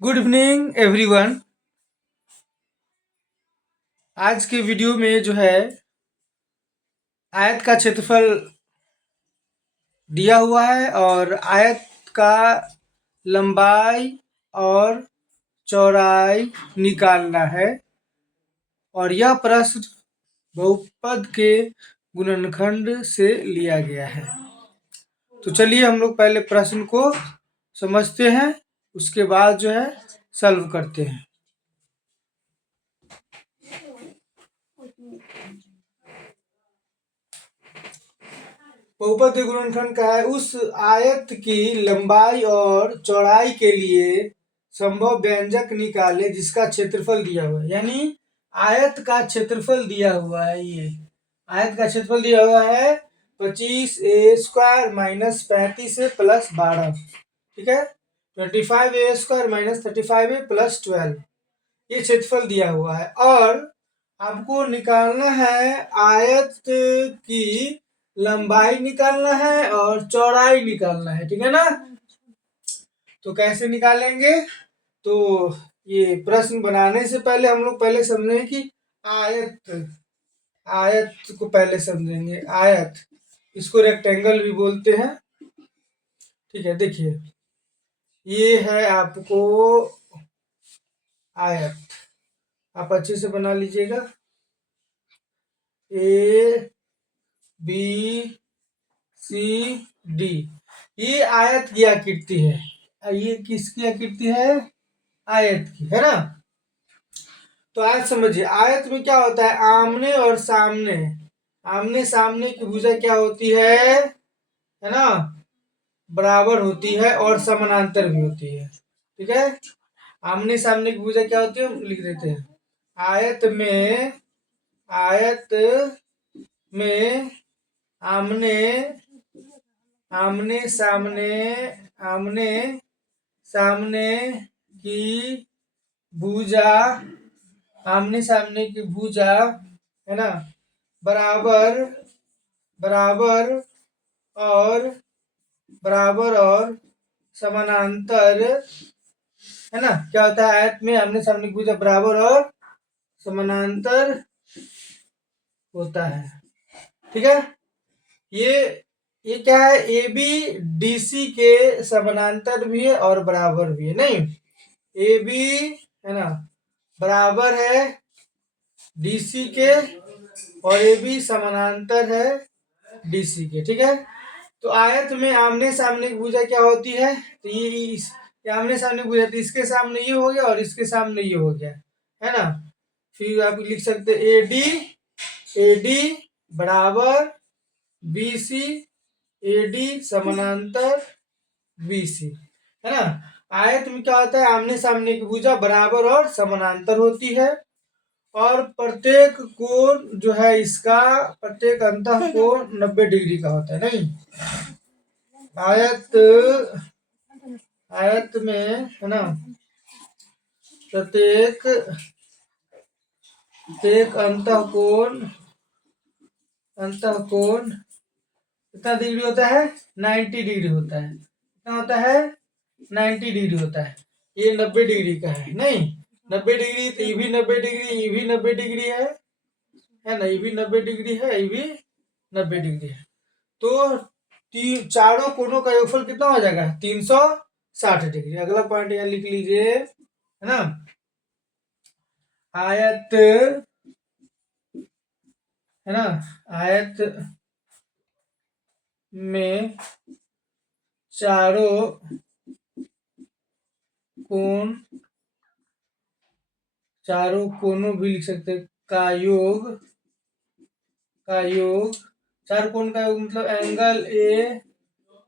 Good evening everyone. आज के video में जो है आयत का क्षेत्रफल दिया हुआ है और आयत का लंबाई और चौड़ाई निकालना है और यह प्रश्न बहुपद के गुणनखंड से लिया गया है। तो चलिए हम लोग पहले प्रश्न को समझते हैं, उसके बाद जो है सॉल्व करते हैं। बहुपद के गुणनखंड का है उस आयत की लंबाई और चौड़ाई के लिए संभव व्यंजक निकाले जिसका क्षेत्रफल दिया हुआ है। यानी आयत का क्षेत्रफल दिया हुआ है। ये आयत का क्षेत्रफल दिया हुआ है 25a² माइनस 35a प्लस 12, ठीक है। 25a² माइनस 35a प्लस 12 ये क्षेत्रफल दिया हुआ है और आपको निकालना है आयत की लंबाई निकालना है और चौड़ाई निकालना है, ठीक है ना। तो कैसे निकालेंगे? तो ये प्रश्न बनाने से पहले हम लोग पहले समझेंगे कि आयत आयत को पहले समझेंगे। आयत, इसको रेक्टेंगल भी बोलते हैं, ठीक है। देखिए ये है आपको आयत, आप अच्छे से बना लीजिएगा। ए बी सी डी, ये आयत की आकृति है। ये किसकी आकृति है? आयत की, है ना। तो आयत समझिए, आयत में क्या होता है? आमने और सामने, आमने सामने की भुजा क्या होती है ना, बराबर होती है और समानांतर भी होती है, ठीक है। आमने सामने की भुजा क्या होती है हम लिख देते हैं। आयत में आमने आमने सामने आमने सामने की भुजा, आमने सामने की भुजा, है ना, बराबर बराबर और समानांतर, है ना। क्या होता है? आयत में आमने सामने की भुजा बराबर और समानांतर होता है, ठीक है। ये क्या है? ए बी डी सी के समानांतर भी है और बराबर भी है। नहीं, ए बी, है ना, बराबर है डीसी के और ए बी समानांतर है डीसी के, ठीक है। तो आयत में आमने सामने की भुजा क्या होती है? तो ये आमने सामने की भुजा, तो इसके सामने ये हो गया और इसके सामने ये हो गया, है ना। फिर आप लिख सकते ए डी बराबर बी सी, ए डी समानांतर बी सी, है ना। आयत में क्या होता है? आमने सामने की भुजा बराबर और समानांतर होती है और प्रत्येक कोण जो है इसका, प्रत्येक अंतः कोण 90 डिग्री का होता है। नहीं, आयत में, है ना, प्रत्येक अंतः कोण कितना डिग्री होता है? 90 डिग्री होता है। कितना होता है? 90 डिग्री होता है। ये 90 डिग्री का है। नहीं, 90 डिग्री, तो ये भी 90 डिग्री, ये भी 90 डिग्री है ना, ये भी 90 डिग्री है, ये भी 90 डिग्री है। तो चारों कोणों का योगफल कितना हो जाएगा? 360 डिग्री। अगला पॉइंट यहाँ लिख लीजिए, है ना। आयत, है ना, आयत में चारों कोण, चारों कोणों भी लिख सकते हैं का योग, चार कोण का योग मतलब angle A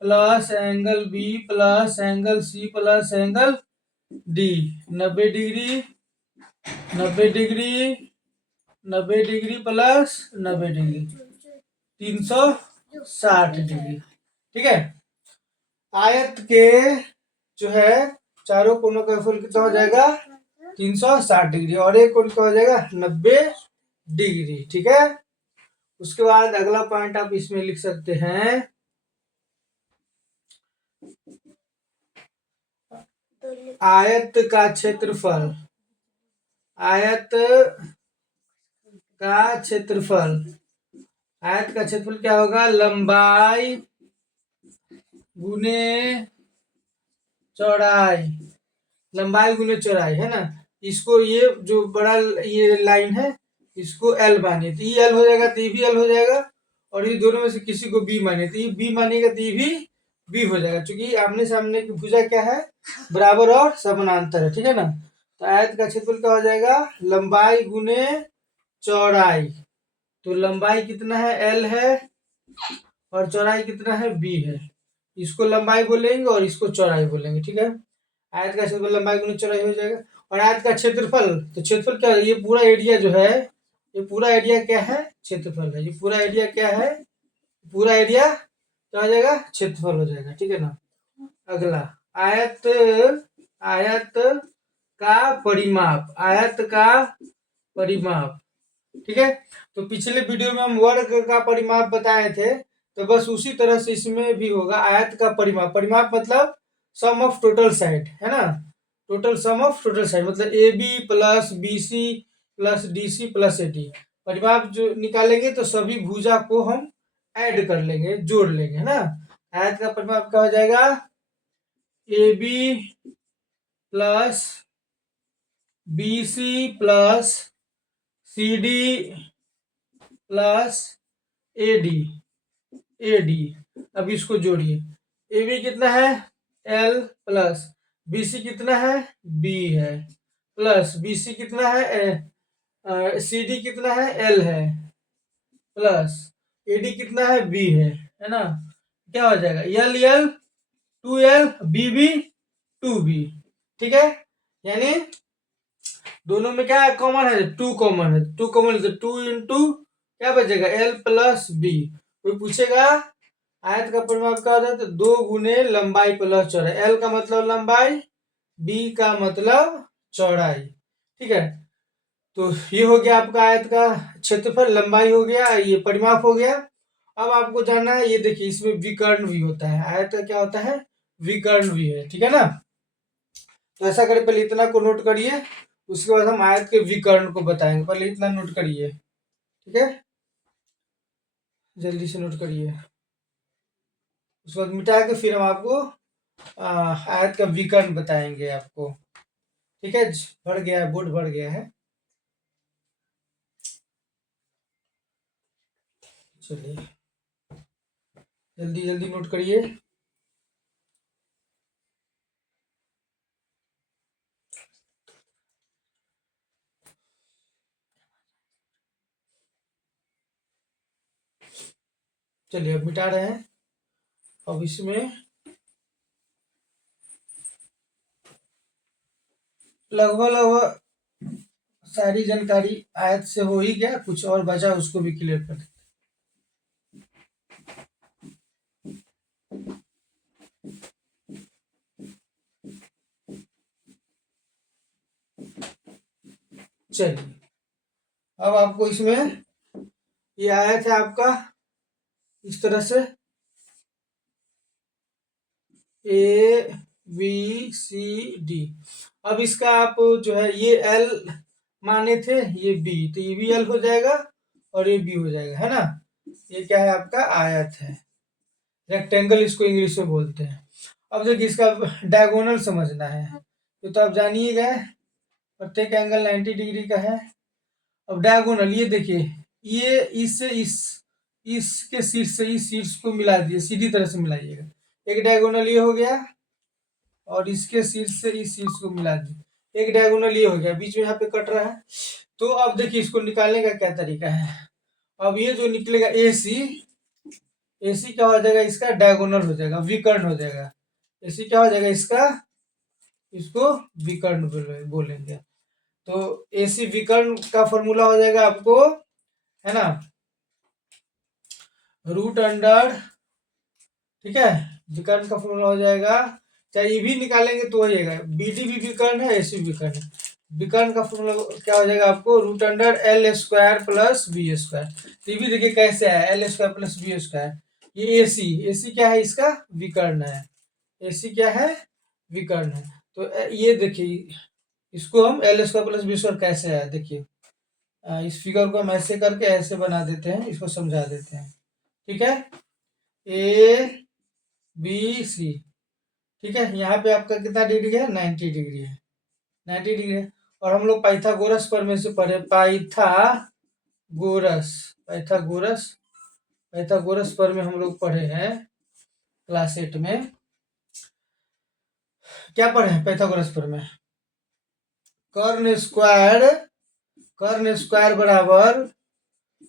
plus angle B plus angle C plus angle D, 90 degree, 90 degree, 90 degree plus 90 degree, 360 degree, ठीक है। आयत के जो है चारों कोणों का योगफल कितना हो जाएगा? 360 डिग्री और एक कोण का हो जाएगा 90 डिग्री, ठीक है। उसके बाद अगला पॉइंट आप इसमें लिख सकते हैं, आयत का क्षेत्रफल, आयत का क्षेत्रफल, आयत का क्षेत्रफल क्या होगा, लंबाई गुने चौड़ाई, लंबाई गुने चौड़ाई, है ना। इसको ये जो बड़ा ये लाइन है इसको एल मानिए तो ये एल हो जाएगा, तो ये भी एल हो जाएगा, और ये दोनों में से किसी को बी मानिए तो ये बी मानिएगा तो ये भी बी हो जाएगा, क्योंकि आमने सामने की भुजा क्या है, बराबर और समानांतर है, ठीक है ना। तो आयत का क्षेत्रफल क्या हो जाएगा, लंबाई गुने चौड़ाई, तो लंबाई कितना है, एल है, और चौड़ाई कितना है, बी है। इसको लंबाई बोलेंगे और इसको चौड़ाई बोलेंगे, ठीक है। आयत का क्षेत्रफल लंबाई गुनी चौड़ाई हो जाएगा। और आयत का क्षेत्रफल, तो क्षेत्रफल क्या है, ये पूरा एरिया जो है, ये पूरा एरिया क्या है, क्षेत्रफल है। ये पूरा एरिया क्या है, पूरा एरिया क्या हो जाएगा, क्षेत्रफल हो जाएगा, ठीक है ना। अगला, आयत, आयत का परिमाप, आयत का परिमाप, ठीक है। तो पिछले वीडियो में हम वर्ग का परिमाप बताए थे, तो बस उसी तरह से इसमें भी होगा आयत का परिमाप। परिमाप मतलब सम ऑफ टोटल साइड, है ना, total sum of total side, मतलब A B plus B C plus D C plus A D. परिमाप जो निकालेंगे तो सभी भुजा को हम ऐड कर लेंगे, जोड़ लेंगे, है ना। आयत का परिमाप क्या हो जाएगा, A B plus B C plus C D plus A D, A D. अब इसको जोड़िए, ए बी कितना है, एल, प्लस बी सी कितना है, बी है, प्लस बी सी कितना है, सी डी कितना है, एल है, प्लस ए डी कितना है, बी है ना। क्या हो जाएगा, L L, two L, B B, two B, ठीक है। यानी दोनों में क्या कॉमन है, टू कॉमन है, टू कॉमन है तो टू इंटू क्या बचेगा, एल प्लस बी। कोई पूछेगा आयत का परिमाप क्या होता है, तो दो गुने लंबाई प्लस चौड़ाई, एल का मतलब लंबाई, बी का मतलब चौड़ाई, ठीक है। तो ये हो गया आपका आयत का क्षेत्रफल, लंबाई हो गया, ये परिमाप हो गया। अब आपको जानना है, ये देखिए इसमें विकर्ण भी होता है, आयत का क्या होता है, विकर्ण भी है, ठीक है ना। तो ऐसा करें, पहले इतना को नोट करिए, उसके बाद हम आयत के विकर्ण को बताएंगे, पहले इतना नोट करिए, ठीक है, जल्दी से नोट करिए। उसके बाद मिटा के फिर हम आपको आयत का विकर्ण बताएंगे आपको, ठीक है। भर गया है, बोर्ड भर गया है, चलिए जल्दी जल्दी नोट करिए। चलिए अब मिटा रहे हैं। अब इसमें लगभग लगभग सारी जानकारी आयत से हो ही गया, कुछ और बचा उसको भी क्लियर कर देते। चलिए अब आपको इसमें ये आयत है आपका इस तरह से, ए बी सी डी। अब इसका आप जो है ये एल माने थे, ये बी, तो ये भी एल हो जाएगा और ये बी हो जाएगा, है ना। ये क्या है आपका आयत है, रेक्टेंगल इसको इंग्लिश में बोलते हैं। अब देखिए इसका डायगोनल समझना है, तो आप जानिए गए प्रत्येक एंगल 90 डिग्री का है। अब डायगोनल ये देखिए, ये इससे इसके शीर्ष से इस शीर्ष को मिला दिए, सीधी तरह से मिलाइएगा, एक डायगोनल ये हो गया, और इसके शीर्ष से इस शीर्ष को मिला दिए, एक डायगोनल ये हो गया, बीच में यहाँ पे कट रहा है। तो अब देखिए इसको निकालने का क्या तरीका है। अब ये जो निकलेगा ए सी, ए सी क्या हो जाएगा, इसका डायगोनल हो जाएगा, विकर्ण हो जाएगा। ए सी क्या हो जाएगा इसका, इसको विकर्ण बोलेंगे। तो ए सी विकर्ण का फॉर्मूला हो जाएगा आपको, है ना, रूट अंडर, ठीक है, विकर्ण का फॉर्मूला हो जाएगा, चाहे ये भी निकालेंगे तो वही आएगा, बी डी भी विकर्ण है, ए सी विकर्ण है। विकर्ण का फॉर्मूला क्या हो जाएगा आपको, root under L square plus B square. तो ये भी देखिए कैसे है, L square plus B square. ये ए सी क्या है, इसका विकर्ण है, ए सी क्या है, विकर्ण है। तो ये देखिए, इसको हम L square plus B square कैसे आया देखिए। इस फिगर को हम ऐसे करके ऐसे बना देते हैं, इसको समझा देते हैं। ठीक है, ए बी सी, ठीक है। यहाँ पे आपका कितना डिग्री है, 90 डिग्री है, 90 डिग्री है। और हम लोग पाइथागोरस पर में से पढ़े, पाइथागोरस पाइथागोरस पाइथागोरस पर में हम लोग पढ़े हैं क्लास 8 में। क्या पढ़े हैं पाइथागोरस पर में? कर्ण स्क्वायर बराबर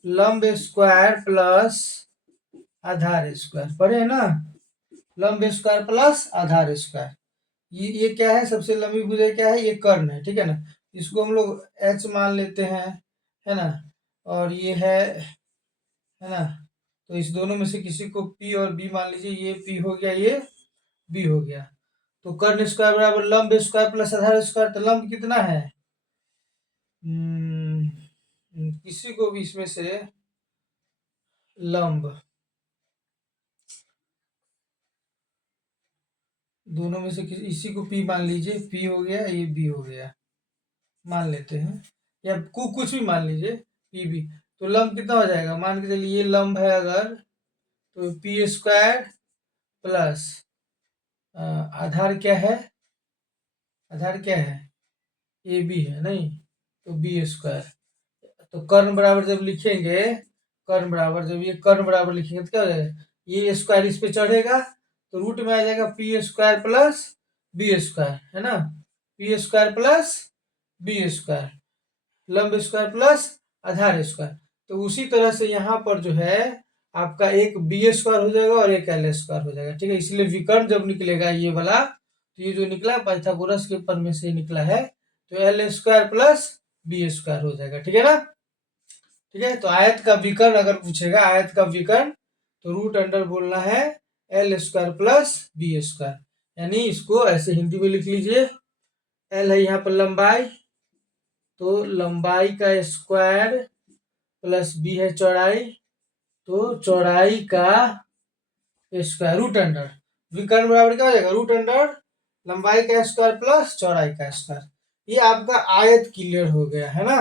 लंब स्क्वायर प्लस आधार स्क्वायर, पढ़े है ना। लंब स्क्वायर प्लस आधार स्क्वायर, ये क्या है, सबसे लंबी भुजा क्या है, ये कर्ण है, ठीक है ना। इसको हम लोग एच मान लेते हैं, है ना। और ये है ना। तो इस दोनों में से किसी को पी और बी मान लीजिए, ये पी हो गया, ये बी हो गया। तो कर्ण स्क्वायर बराबर लंब स्क्वायर प्लस आधार स्क्वायर, तो लंब कितना है, किसी को भी इसमें से लंब, दोनों में से किसी, इसी को पी मान लीजिए, पी हो गया, ये बी हो गया, मान लेते हैं। या कुछ भी मान लीजिए, पी बी। तो लंब कितना हो जाएगा, मान के चलिए ये लंब है अगर, तो पी स्क्वायर प्लस आधार क्या है, आधार क्या है, ए बी है नहीं, तो बी स्क्वायर। तो कर्ण बराबर जब लिखेंगे, कर्ण बराबर जब ये कर्ण बराबर लिखेंगे तो क्या हो जाएगा, ये स्क्वायर इस पे चढ़ेगा तो रूट में आ जाएगा P square plus B square, है ना। P square plus B square, लंब स्क्वायर प्लस आधार स्क्वायर। तो उसी तरह से यहाँ पर जो है आपका एक बी स्क्वायर हो जाएगा और एक एल स्क्वायर हो जाएगा, ठीक है। इसलिए विकर्ण जब निकलेगा ये वाला, तो ये जो निकला पाइथागोरस के पर में से निकला है, तो L square plus B square हो जाएगा, ठीक है ना। ठीक है, तो आयत का विकर्ण अगर पूछेगा, आयत का विकर्ण, तो रूट अंडर बोलना है L square plus B square. यानी इसको ऐसे हिंदी में लिख लीजिए, एल है यहाँ पर लंबाई, तो लंबाई का स्क्वायर प्लस बी है चौड़ाई, तो चौड़ाई का स्क्वायर, रूट अंडर, विकर्ण बराबर क्या हो जाएगा, रूट अंडर लंबाई का स्क्वायर प्लस चौड़ाई का स्क्वायर। ये आपका आयत क्लियर हो गया है ना।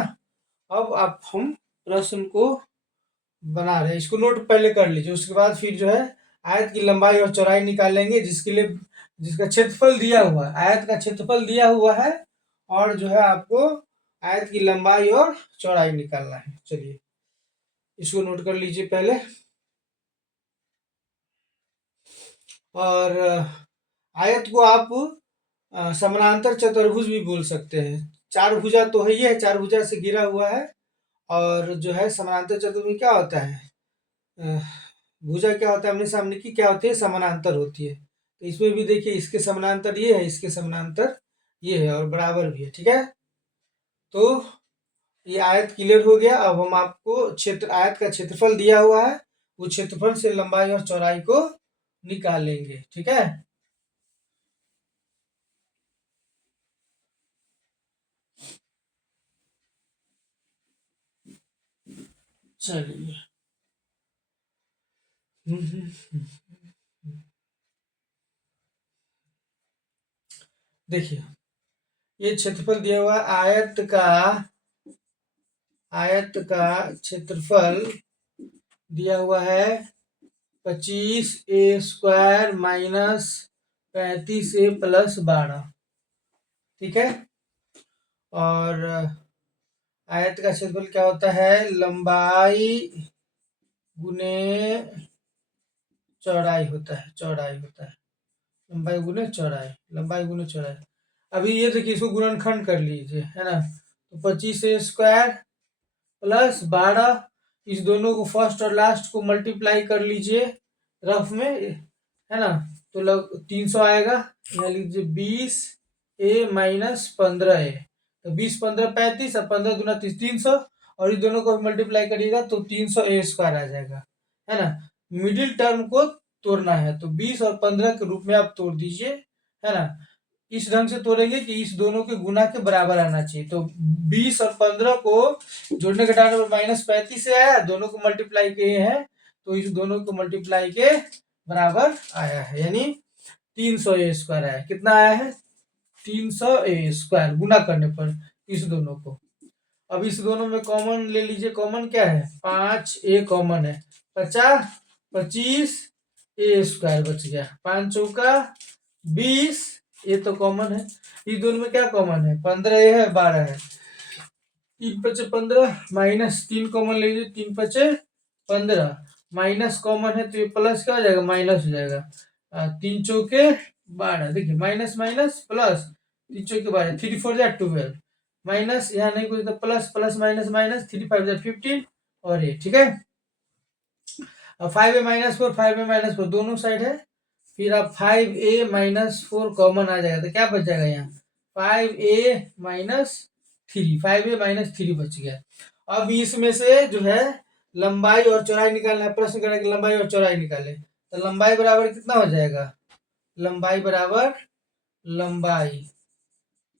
अब आप हम प्रश्न को बना रहे हैं, इसको नोट पहले कर लीजिए, उसके बाद फिर जो है आयत की लंबाई और चौड़ाई निकालेंगे, जिसके लिए जिसका क्षेत्रफल दिया हुआ है, आयत का क्षेत्रफल दिया हुआ है, और जो है आपको आयत की लंबाई और चौड़ाई निकालना है। चलिए इसको नोट कर लीजिए पहले। और आयत को आप समानांतर चतुर्भुज भी बोल सकते हैं। चार भुजा तो है, ये चार भुजा से घिरा हुआ है। और जो है समानांतर चतुर्भुज क्या होता है, अ, भुजा क्या होता है, आमने सामने की क्या होती है, समानांतर होती है। तो इसमें भी देखिए, इसके समानांतर ये है, इसके समानांतर ये है, और बराबर भी है, ठीक है। तो ये आयत क्लियर हो गया। अब हम आपको क्षेत्र, आयत का क्षेत्रफल दिया हुआ है, उस क्षेत्रफल से लंबाई और चौड़ाई को निकालेंगे, ठीक है। चलिए देखिए, ये क्षेत्रफल दिया हुआ आयत का क्षेत्रफल दिया हुआ है 25a² माइनस 35a प्लस 12, ठीक है। और आयत का क्षेत्रफल क्या होता है, लंबाई गुने चौड़ाई होता है, लंबाई गुने चौड़ाई, लंबाई गुने चौड़ाई। अभी ये देखिए, इसको गुणनखंड कर लीजिए, है ना। तो 25a² प्लस 12, इस दोनों को फर्स्ट और लास्ट को मल्टीप्लाई कर लीजिए रफ में, है ना। तो लग 300 आएगा। यहाँ लीजिए 20a माइनस 15a, तो 20 15 35 और 15 दूना 30, 300। और इस दोनों को मल्टीप्लाई करिएगा तो 300a² आ जाएगा, है ना। मिडिल टर्म को तोड़ना है, तो 20 और 15 के रूप में आप तोड़ दीजिए, है ना। इस ढंग से तोड़ेंगे कि इस दोनों के गुना के बराबर आना चाहिए। तो 20 और 15 को जोड़ने घटाने पर माइनस 35 से आया, दोनों को मल्टीप्लाई किए हैं तो इस दोनों को मल्टीप्लाई के बराबर आया है, यानी 300a² आया। कितना आया है, 300 गुना करने पर इस दोनों को। अब इस दोनों में कॉमन ले लीजिए, कॉमन क्या है 5a कॉमन है, 50 25a² बच गया, 5 चौका 20, ये तो कॉमन है। इस दोनों में क्या कॉमन है 15a है 12 है, 3 पचे 15 माइनस 3 कॉमन ले लीजिए, 3 पचे 15 माइनस कॉमन है तो ये प्लस क्या हो जाएगा माइनस हो जाएगा, 3 चौके 12, देखिए माइनस माइनस प्लस, 3 चौके 12, 3 4 जा 12 माइनस, यहाँ नहीं कुछ तो प्लस प्लस माइनस माइनस, 3 5 जा 15 और ये ठीक है। अब 5a माइनस 4 5a माइनस 4 दोनों साइड है, फिर अब 5a माइनस 4 कॉमन आ जाएगा तो क्या बच जाएगा यहाँ 5a माइनस 3, 5a माइनस 3 बच गया। अब इसमें से जो है लंबाई और चौड़ाई निकालना है, प्रश्न करें कि लंबाई और चौड़ाई निकाले तो लंबाई बराबर कितना हो जाएगा, लंबाई बराबर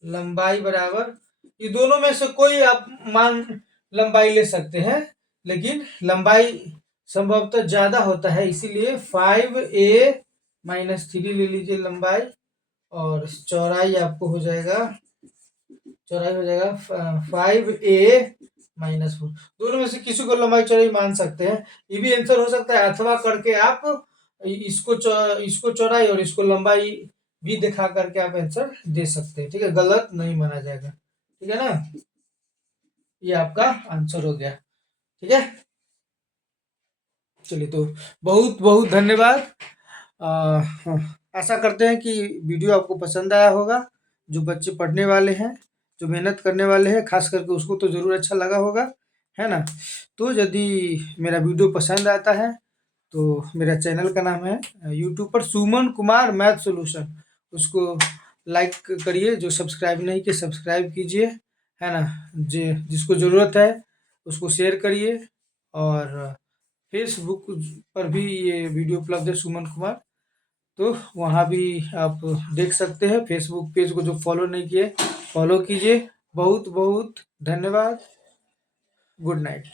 लंबाई बराबर ये दोनों में से कोई आप मान लंबाई ले सकते हैं, लेकिन लंबाई संभवतः ज्यादा होता है, इसीलिए 5a माइनस 3 ले लीजिए लंबाई, और चौड़ाई आपको हो जाएगा 5a माइनस 4, दोनों में से किसी को लंबाई चौड़ाई मान सकते हैं, ये भी आंसर हो सकता है, अथवा करके आप इसको चौड़ाई और इसको लंबाई भी दिखा करके आप आंसर दे सकते हैं, ठीक है, गलत नहीं माना जाएगा, ठीक है ना। ये आपका आंसर हो गया, ठीक है। चलिए तो बहुत बहुत धन्यवाद, आशा करते हैं कि वीडियो आपको पसंद आया होगा, जो बच्चे पढ़ने वाले हैं, जो मेहनत करने वाले हैं, खास करके उसको तो ज़रूर अच्छा लगा होगा, है ना। तो यदि मेरा वीडियो पसंद आता है तो मेरा चैनल का नाम है यूट्यूब पर सुमन कुमार मैथ सॉल्यूशन, उसको लाइक करिए, जो सब्सक्राइब नहीं किए सब्सक्राइब कीजिए, है ना, जिसको ज़रूरत है उसको शेयर करिए, और फेसबुक पर भी ये वीडियो उपलब्ध है सुमन कुमार, तो वहाँ भी आप देख सकते हैं, फेसबुक पेज को जो फॉलो नहीं किए फॉलो कीजिए। बहुत बहुत धन्यवाद, गुड नाइट।